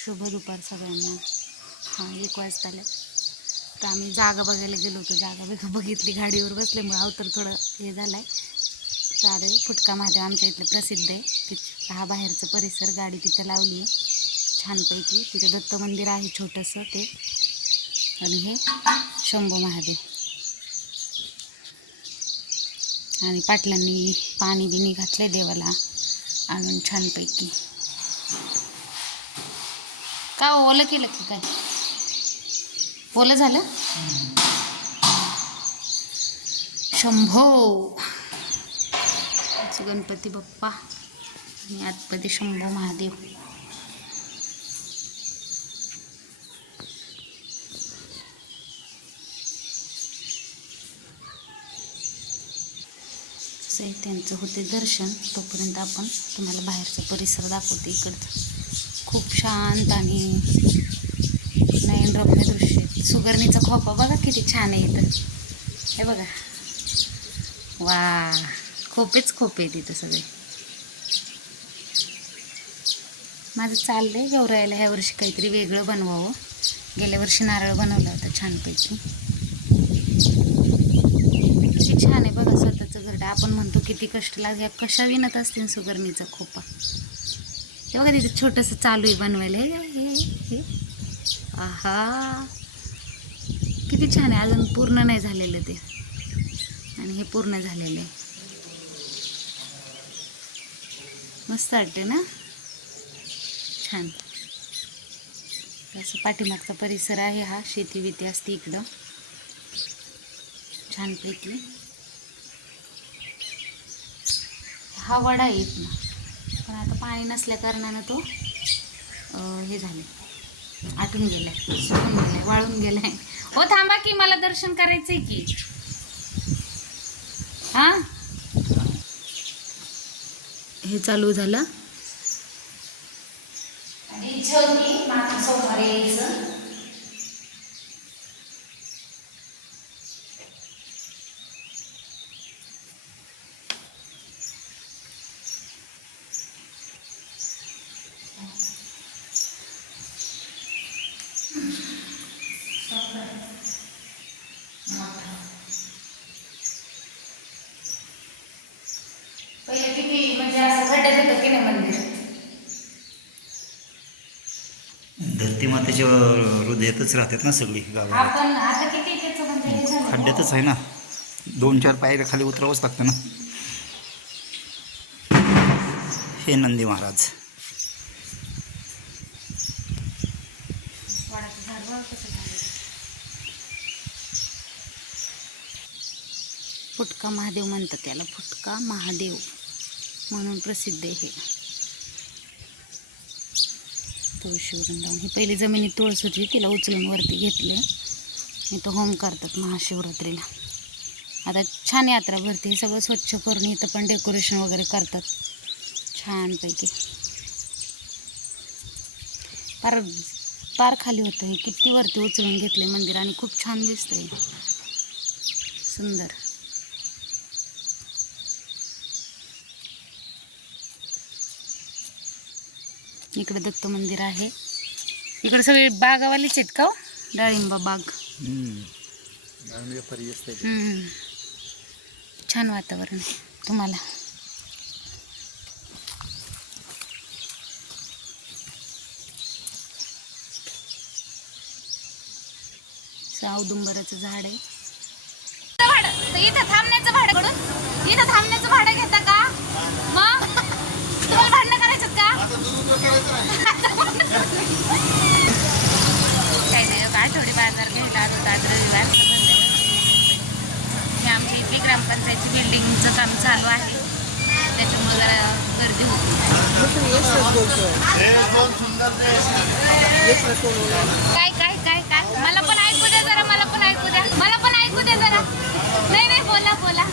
शुभ दुपार सगळ्यांना. हां एक वाजता आलं तर आम्ही जागा बघायला गेलो होतो. जागा बघ बघितली गाडीवर बसल्यामुळे अवतर थोडं हे झालं आहे तर फुटका महादेव आमच्या इथलं प्रसिद्ध आहे. तिथं हा बाहेरचं परिसर गाडी तिथं लावली आहे. छानपैकी. तिथं दत्त मंदिर आहे छोटंसं ते. आणि हे शंभू महादेव. आणि पाटलांनी पाणी बिणी आहे देवाला. आणून छानपैकी. का हो? ओलं केलं की काय? ओलं झालं? शंभो. गणपती बाप्पा आणि आतपती शंभो महादेव. त्यांचं होते दर्शन. तोपर्यंत आपण तुम्हाला बाहेरचा परिसर दाखवते इकडचं. खूप शांत आणि नयनरम्य दृश्य सुगरणीचा खोपा बघा किती छान आहे इथं. हे बघा. वा खोपेच खोपे आहेत इथं सगळे. माझं चाललंय गौरायला ह्या वर्षी काहीतरी वेगळं बनवावं. गेल्या वर्षी नारळ बनवला होता छानपैकी. किती छान आहे बघा स्वतःचं घरडं आपण म्हणतो किती कष्ट लाग ह्या कशा विणत असतील सुगरणीचा खोपा. हे बघा तिथे छोटंसं चालू आहे बनवायला. हे हे हे आहा. किती छान आहे. अजून पूर्ण नाही झालेलं ते. आणि हे पूर्ण झालेलं आहे. मस्त वाटते ना? छान. असं पाठीमागचा परिसर आहे हा. शेती बिती असते इकडं. छानपैकी हा वडा येत ना पण आता पाणी नसल्या कारणानं तो हे झाले. आटून गेलाय सुकून गेलाय वाळून गेलाय. हो थांबा की मला दर्शन करायचंय की. हा? हे चालू झालं. इच्छा होती मागच्या सोमवारी यायचं. किती म्हणजे असं खड्ड्यात होतं की नाही मंदिर? धरती मातेच्या हृदयातच राहतात ना सगळी गावं. आपण आता किती त्याचं म्हणजे हे झालं? खड्ड्यातच आहे ना. दोन चार पायऱ्या खाली उतरावंच लागतं ना. हे नंदी महाराज. वाडाचं झाड बघ कसं झालं. फुटका महादेव म्हणतात त्याला फुटका महादेव. म्हणून प्रसिद्ध आहे हे. तुळशी वृंदावन ही पहिली जमिनीत तुळस होती तिला उचलून वरती घेतले. इथं होम करतात महाशिवरात्रीला. आता छान यात्रा भरते हे सगळं स्वच्छ करून इथं पण डेकोरेशन वगैरे करतात. छानपैकी. पार पार खाली होतं हे. किती वरती उचलून घेतले मंदिर आणि खूप छान दिसतंय. सुंदर. इकडे दत्त मंदिर आहे. इकडे सगळे बागावालीच आहेत का हो? डाळिंबा बाग. छान वातावरण तुम्हाला. औदुंबराचं झाड आहे. इथं थांबण्याचं भाडं कडून इथं थांबण्याचं भाडं घेता का मग तुम्हाला भांडणं करायचं का काही नाही काय थोडी बाजार घ्यायला आलो आज रविवार हे आमच्या इथली ग्रामपंचायतची बिल्डिंगचं काम चालू आहे त्याच्यामुळे जरा गर्दी होती काय काय काय काय मला पण ऐकू द्या जरा मला पण ऐकू द्या मला पण ऐकू द्या जरा नाही नाही बोला बोला